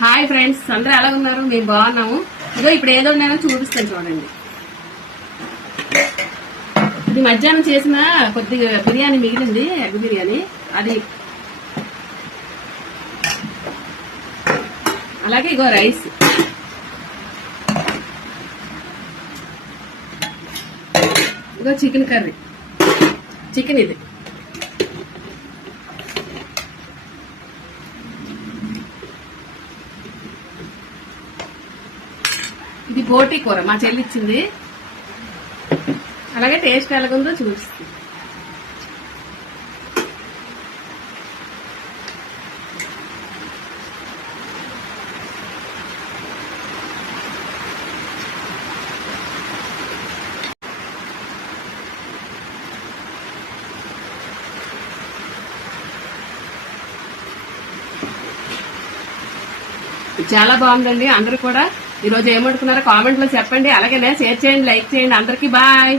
Hi friends, అందరూ ఎలా ఉన్నారు? మేము బాగున్నాము. ఇదో ఇప్పుడు ఏదో నేను చూపిస్తాను చూడండి. ఇది మధ్యాహ్నం చేసిన కొద్దిగా బిర్యానీ మిగిలింది, ఎగ్ బిర్యానీ. అది అలాగే ఇగో రైస్, ఇగో చికెన్ కర్రీ, చికెన్ ఇది. ఇది బోటి కూర మా చెల్లి ఇచ్చింది. అలాగే టేస్ట్ ఎలాగుందో చూపిస్తుంది. చాలా బాగుందండి. అందరూ కూడా ఈ రోజు ఏమనుకున్నారో కామెంట్ లో చెప్పండి. అలాగే షేర్ చేయండి, లైక్ చేయండి. అందరికీ బాయ్.